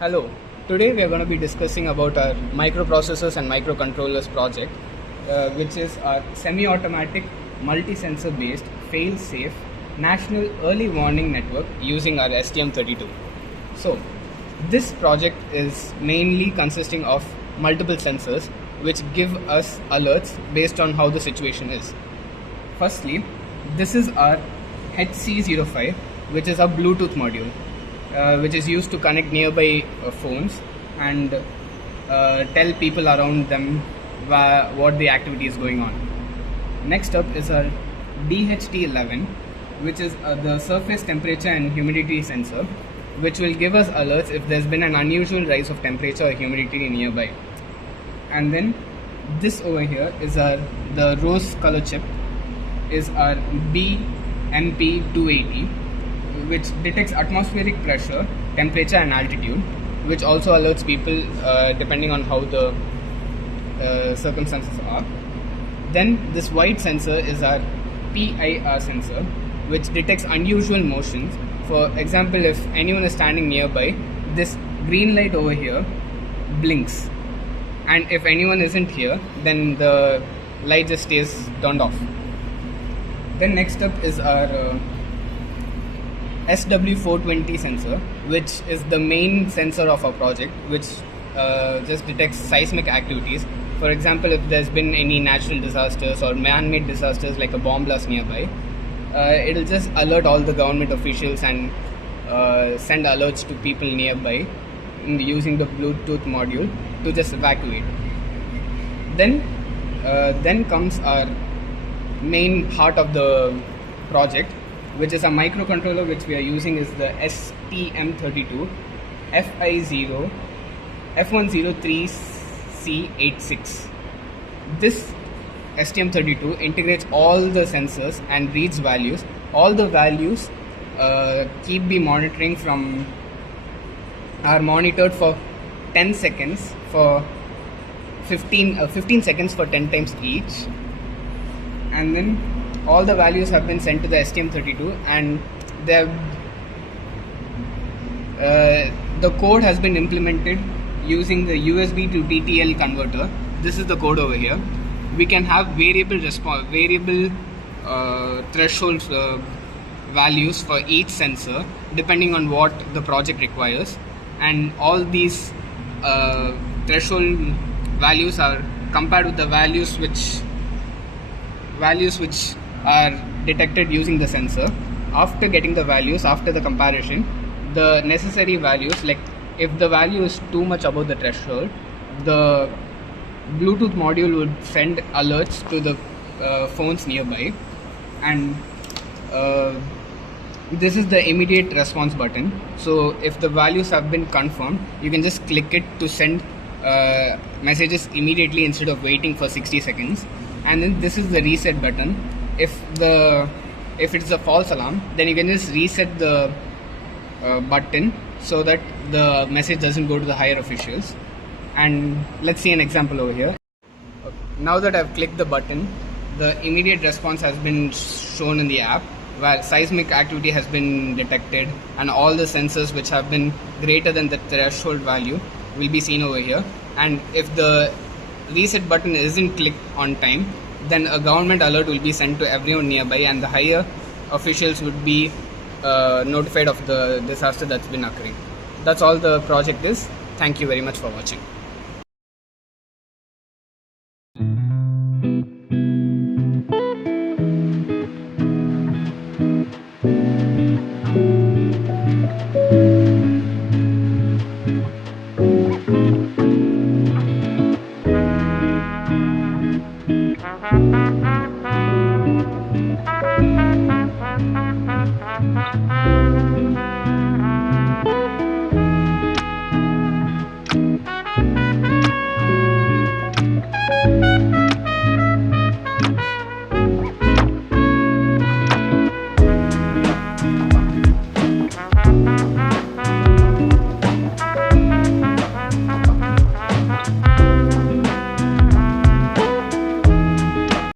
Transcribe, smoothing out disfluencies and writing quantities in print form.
Hello, today we are going to be discussing about our microprocessors and microcontrollers project, which is our semi-automatic multi-sensor based fail-safe national early warning network using our STM32. So, this project is mainly consisting of multiple sensors which give us alerts based on how the situation is. Firstly, this is our HC05, which is a Bluetooth module, which is used to connect nearby phones and tell people around them what the activity is going on. Next up is our DHT11, which is the surface temperature and humidity sensor, which will give us alerts if there's been an unusual rise of temperature or humidity nearby. And then this over here is the rose color chip is our BMP280, which detects atmospheric pressure, temperature and altitude, which also alerts people depending on how the circumstances are. Then this white sensor is our PIR sensor, which detects unusual motions. For example, if anyone is standing nearby, this green light over here blinks, and if anyone isn't here, then the light just stays turned off. Then next up is our SW420 sensor, which is the main sensor of our project, which just detects seismic activities. For example, if there's been any natural disasters or man-made disasters like a bomb blast nearby, it'll just alert all the government officials and send alerts to people nearby using the Bluetooth module to just evacuate. Then comes our main heart of the project, which is a microcontroller, which we are using is the STM32 F103C86. This STM32 integrates all the sensors and reads values. All the values keep be monitoring from are monitored for 10 seconds for 15 seconds for 10 times each, and then all the values have been sent to the STM32, and the code has been implemented using the USB to TTL converter. This is the code over here. We can have variable threshold values for each sensor depending on what the project requires, and all these threshold values are compared with the values which are detected using the sensor. After getting the values, after the comparison, the necessary values, like if the value is too much above the threshold, the Bluetooth module would send alerts to the phones nearby, and this is the immediate response button. So if the values have been confirmed, you can just click it to send messages immediately instead of waiting for 60 seconds. And then this is the reset button. If it's a false alarm, then you can just reset the button so that the message doesn't go to the higher officials. And let's see an example over here. Okay. Now that I've clicked the button, the immediate response has been shown in the app, where seismic activity has been detected and all the sensors which have been greater than the threshold value will be seen over here. And if the reset button isn't clicked on time, then a government alert will be sent to everyone nearby, and the higher officials would be notified of the disaster that's been occurring. That's all the project is. Thank you very much for watching.